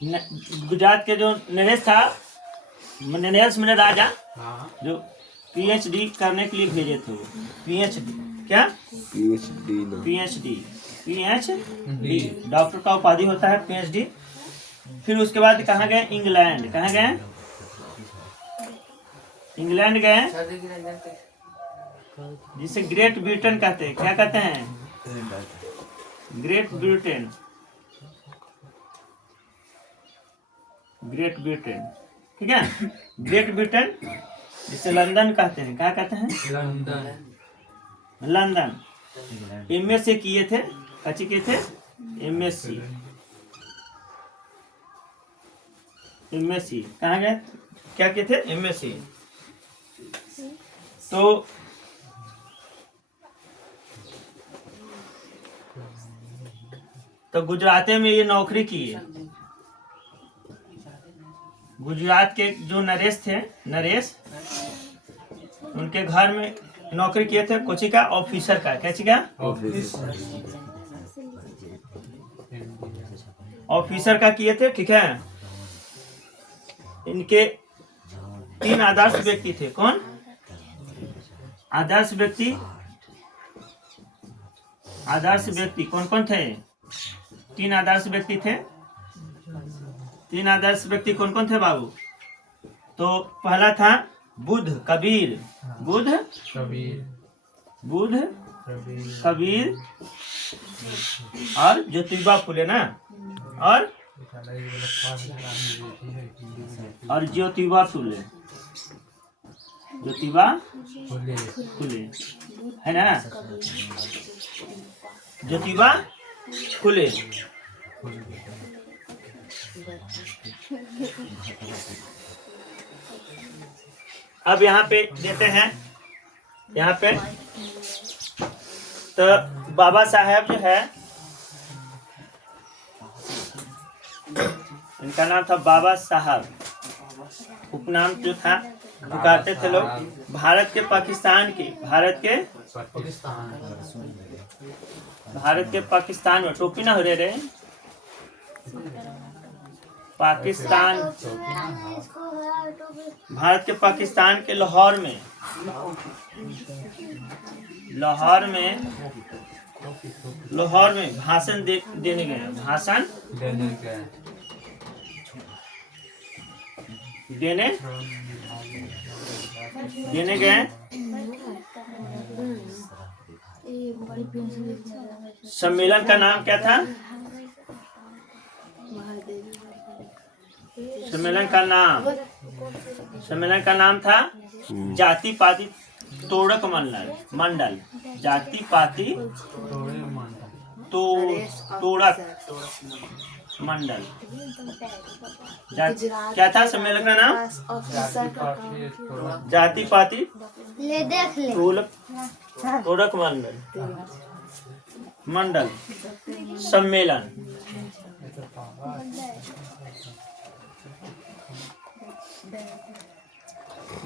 गुजरात के जो नरेश था, नरेश मेरे राजा, जो पीएचडी करने के लिए भेजे थे वो। पीएचडी क्या? पीएचडी डॉक्टर का उपाधि होता है पीएचडी। फिर उसके बाद कहाँ गए? इंग्लैंड। कहाँ गए? इंग्लैंड गए, जिसे ग्रेट ब्रिटेन कहते हैं। क्या कहते हैं? Great Britain. ग्रेट ब्रिटेन, ठीक है। ग्रेट ब्रिटेन जिसे लंदन कहते हैं। क्या कहते हैं? लंदन। एमएससी किए थे। कच्ची किए थे? एमएससी। एमएससी कहाँ गए? क्या किए थे? एमएससी। तो गुजरात में ये नौकरी की है। गुजरात के जो नरेश थे, नरेश, उनके घर में नौकरी किए थे। कोची का? ऑफिसर का। क्या का? ऑफिसर का किए थे, ठीक है। इनके 3 आदर्श व्यक्ति थे। कौन आदर्श व्यक्ति? आदर्श व्यक्ति कौन कौन थे? 3 आदर्श व्यक्ति थे। 3 आदर्श व्यक्ति कौन कौन थे बाबू? तो पहला था बुद्ध कबीर। बुद्ध कबीर और ज्योतिबा फुले ना, और ज्योतिबा फुले। ज्योतिबा फुले है ना, ज्योतिबा फुले। अब यहाँ पे देते हैं, यहाँ पे तो बाबा साहेब जो है, इनका नाम था बाबा साहब। उपनाम जो था पुकारते थे लोग। भारत के पाकिस्तान में टोपी ना हो रहे पाकिस्तान, भारत के पाकिस्तान के लाहौर में भाषण देने गए। भाषण देने गए। सम्मेलन का नाम क्या था? सम्मेलन का नाम था जाति पाति तोड़क मंडल। जाति पाति तोड़क मंडल। क्या था सम्मेलन का नाम? जाति पाति तोड़क मंडल सम्मेलन।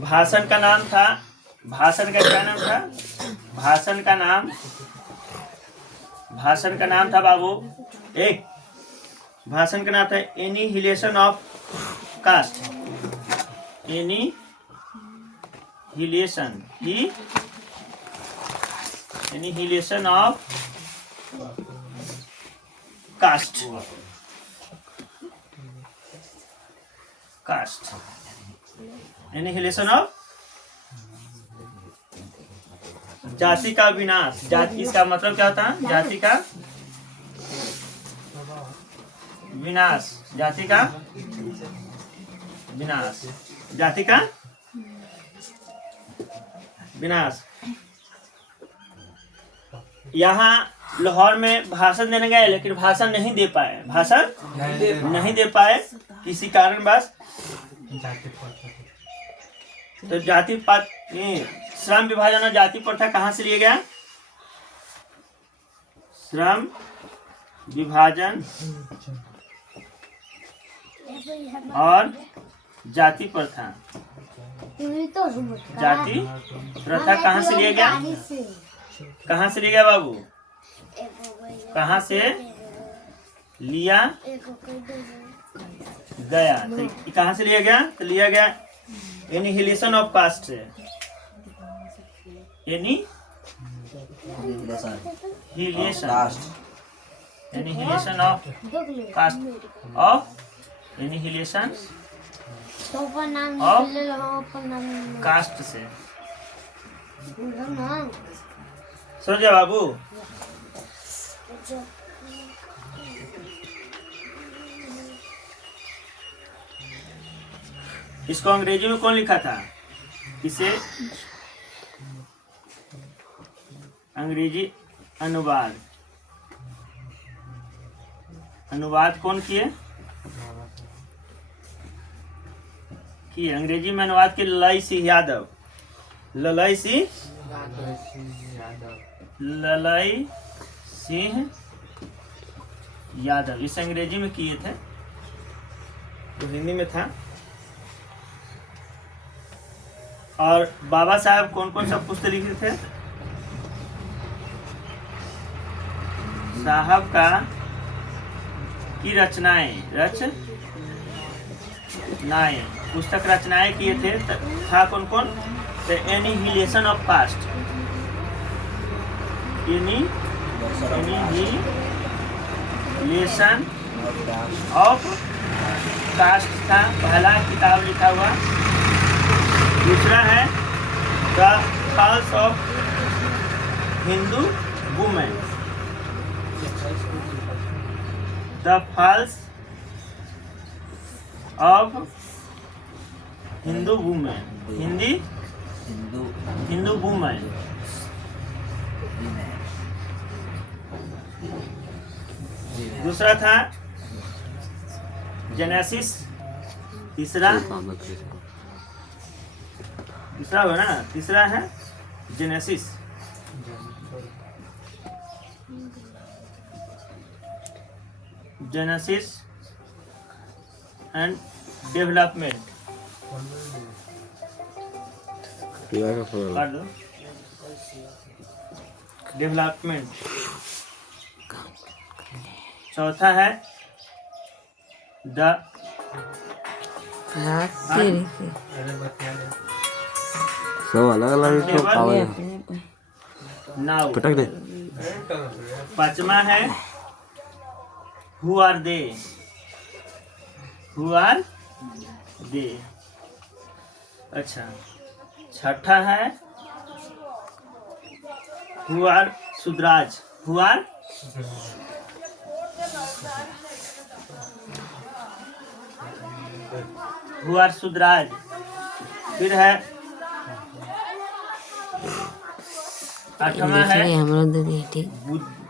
भाषण का नाम था, भाषण का क्या नाम था? भाषण का नाम था बाबू, एक भाषण का नाम था annihilation of caste. Annihilation of caste. Annihilation of जाति का विनाश। जाति, इसका मतलब क्या होता है? जाति का विनाश। जाति का विनाश। जाति का विनाश। यहाँ लाहौर में भाषण देने गए, लेकिन भाषण नहीं दे पाए। किसी कारणवश। तो जाति श्रम विभाजन और जाति प्रथा कहाँ से लिया गया? श्रम विभाजन और जाति प्रथा। जाति प्रथा कहाँ से लिया गया? कहाँ से लिया गया बाबू? कहाँ से लिया गया। तो ये कहाँ से लिया गया? तो लिया गया एनिहिलेशन ऑफ कास्ट से। Annihilation of caste of annihilation of caste से। समझे बाबू? इसको अंग्रेजी में कौन लिखा था? इसे अंग्रेजी अनुवाद कौन किए? अंग्रेजी में अनुवाद के ललई सिंह यादव। ललई सिंह यादव इसे अंग्रेजी में किए थे, तो हिंदी में था। और बाबा साहब कौन कौन सा पुस्तक लिखे थे? साहब का की रचनाएं पुस्तक रचनाएं किए थे। था कौन कौन? Annihilation of caste, annihilation of caste था पहला किताब लिखा हुआ। दूसरा है the falls of Hindu women, the falls of Hindu women, Hindu women. दूसरा था जेनेसिस। तीसरा हो ना, तीसरा है जेनेसिस। And development. डेवलपमेंट। चौथा है द सब अलग अलग नाउ। पटक दे। पांचवा है हु आर दे। अच्छा, छठा है हु आर सुदराज। फिर है आठवां है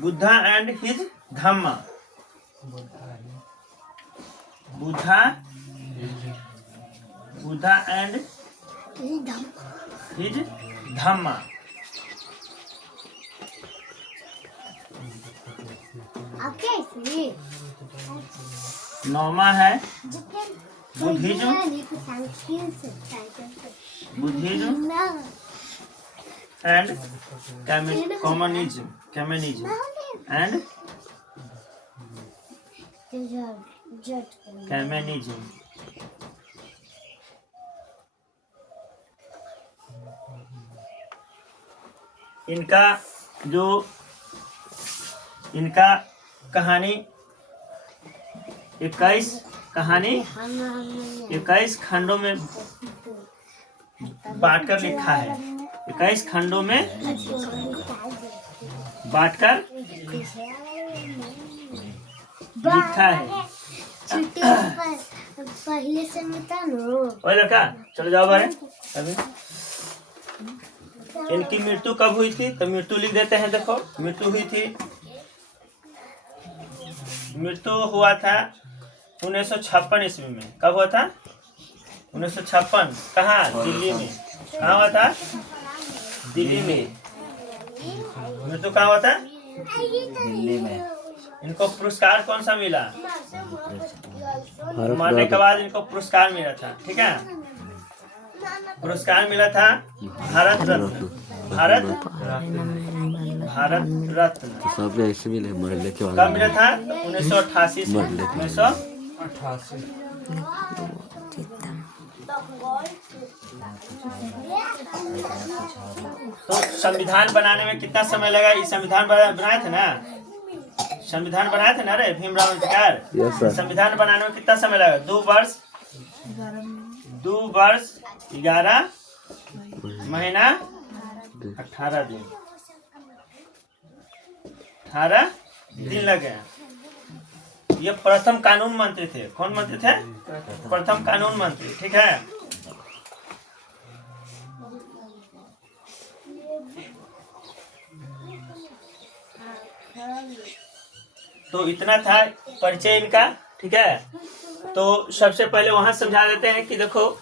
Buddha and his Dhamma. Buddha and his Dhamma. नौवां है Buddhism and communism and communism. इनका कहानी 21 खंडों में बांटकर लिखा है। 21 खंडों में बांटकर लिखा है। पहले से ओए लड़का चलो जाओ बारे। अभी इनकी मृत्यु कब हुई थी? तो मृत्यु लिख देते हैं। देखो, मृत्यु हुई थी, मृत्यु हुआ था 1956 ईस्वी में। कब हुआ था? 1956। कहाँ? दिल्ली में। कहाँ हुआ था? दिल्ली में। मृत्यु कहाँ हुआ था? दिल्ली में। इनको पुरस्कार कौन सा मिला? मरने के बाद इनको पुरस्कार मिला था। ठीक है, पुरस्कार मिला था भारत रत्न। सब ऐसे मिले मरने के बाद। कब मिला था? 1988 में। 1988 तो संविधान बनाने में कितना समय लगा? ये संविधान बनाए थे ना, संविधान बनाए थे ना रे भीमराव अम्बेडकर। Yes sir. संविधान बनाने में कितना समय लगा? 2 वर्ष 11 महीना 18 दिन 18 दिन लगे। ये प्रथम कानून मंत्री थे। कौन मंत्री थे? प्रथम कानून मंत्री। ठीक है। तो इतना था परिचय इनका। ठीक है। तो सबसे पहले वहां समझा देते हैं कि देखो,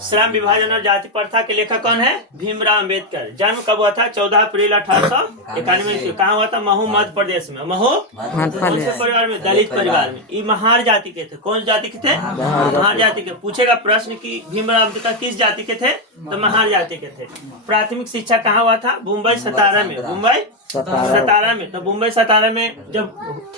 श्रम विभाजन और जाति प्रथा के लेखक कौन है? भीमराव अम्बेडकर। जन्म कब हुआ था? 14 अप्रैल 1891 ईस्वी। कहाँ हुआ था? महू मध्य प्रदेश में। महू कौन से परिवार में? दलित परिवार में। ये महार जाति के थे। कौन जाति के थे? महार जाति के। पूछेगा प्रश्न कि भीमराव अम्बेडकर किस जाति के थे? तो महार जाति के थे। प्राथमिक शिक्षा कहाँ हुआ था? मुंबई सतारा में। मुंबई सतारा में। तो मुंबई सतारा में जब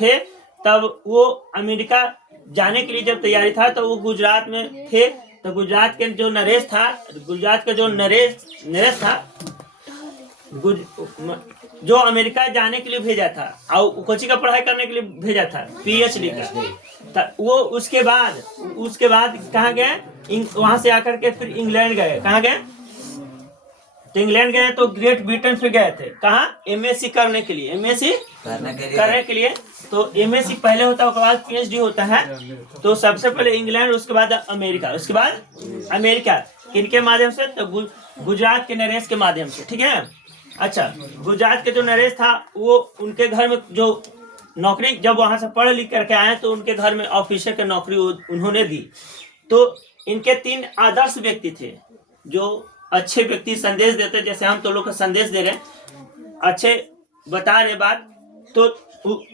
थे तब वो अमेरिका जाने के लिए जब तैयारी था तो वो गुजरात में थे। तो गुजरात के जो नरेश था, गुजरात का जो नरेश था, जो अमेरिका जाने के लिए भेजा था और कोची का पढ़ाई करने के लिए भेजा था, PhD का। वो उसके बाद कहाँ गए? वहां से आकर के फिर इंग्लैंड गए। कहाँ गए? तो इंग्लैंड गए तो ग्रेट ब्रिटेन पे गए थे। कहाँ? MSc करने के लिए। MSc करने के लिए। तो MSc पहले होता है, उसके बाद PhD होता है। तो सबसे पहले इंग्लैंड, उसके बाद अमेरिका, उसके बाद अमेरिका। किनके माध्यम से? तो गुजरात के नरेश के माध्यम से। ठीक है। अच्छा, गुजरात के जो नरेश था वो उनके घर में जो नौकरी, जब वहां से पढ़ लिख करके आए तो उनके घर में ऑफिसर की नौकरी उन्होंने दी। तो इनके 3 आदर्श व्यक्ति थे जो अच्छे व्यक्ति संदेश देते, जैसे हम तो लोग का संदेश दे रहे, अच्छे बता रहे बात। तो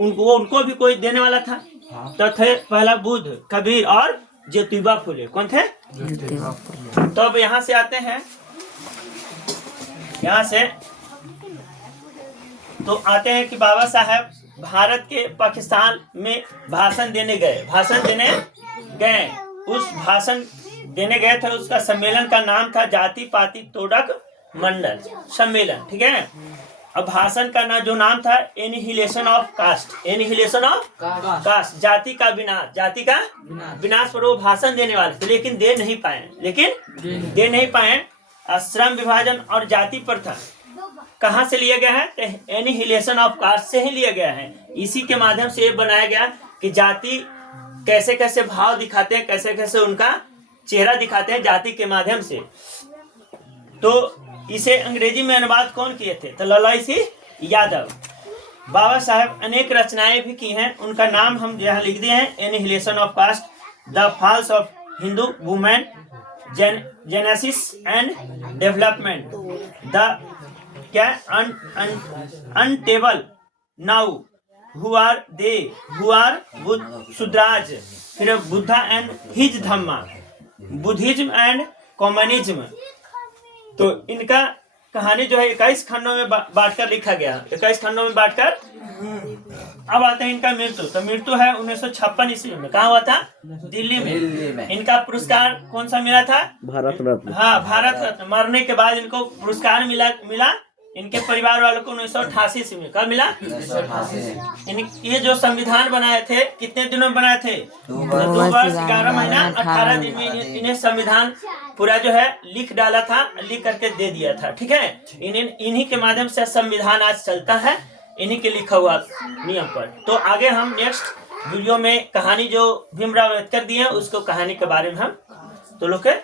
उनको भी कोई देने वाला था। तो थे पहला बुद्ध, कबीर और ज्योतिबा फुले। कौन थे? तो अब यहाँ से आते हैं, यहाँ से तो आते हैं कि बाबा साहब भारत के पाकिस्तान में भाषण देने गए। उस भाषण देने गए थे, उसका सम्मेलन का नाम था जाति पाति तोड़क मंडल सम्मेलन। ठीक है। अब भाषण का जो नाम था annihilation of caste. Annihilation of caste, जाति का विनाश पर वो भाषण देने वाले थे, लेकिन दे नहीं पाए। श्रम विभाजन और जाति प्रथा कहाँ से लिया गया है? एनिहिलेशन ऑफ कास्ट से ही लिया गया है। इसी के माध्यम से ये बनाया गया कि जाति कैसे कैसे भाव दिखाते हैं, कैसे कैसे उनका चेहरा दिखाते हैं जाति के माध्यम से। तो इसे अंग्रेजी में अनुवाद कौन किए थे? तो लाला सिंह यादव। बाबा साहब अनेक रचनाएं भी की हैं, उनका नाम हम यहाँ लिख दिए हैं। Annihilation of caste, the falls of Hindu women, genesis and development, the क्या untouchable now, who are they, who are Shudras, फिर Buddha and his Dhamma, Buddhism and communism. तो इनका कहानी जो है 21 खंडों में बांटकर लिखा गया। 21 खंडों में बांटकर। अब आते हैं इनका मृत्यु। तो मृत्यु है 1956 ईस्वी में। कहाँ हुआ था? दिल्ली में। इनका पुरस्कार कौन सा मिला था? भारत रत्न। हाँ, भारत रत्न। मरने के बाद इनको पुरस्कार मिला इनके परिवार वालों को 1988 ईस्वी में। कब मिला? ये जो संविधान बनाए थे कितने दिनों में बनाए थे? 2 वर्ष 11 महीना 18 दिन में इन्हें संविधान पूरा जो है लिख डाला था, लिख करके दे दिया था। ठीक है। इन्हीं के माध्यम से संविधान आज चलता है, इन्हीं के लिखा हुआ नियम पर। तो आगे हम नेक्स्ट वीडियो में कहानी जो भीमराव अम्बेडकर दी है उसको कहानी के बारे में हम तो लोग के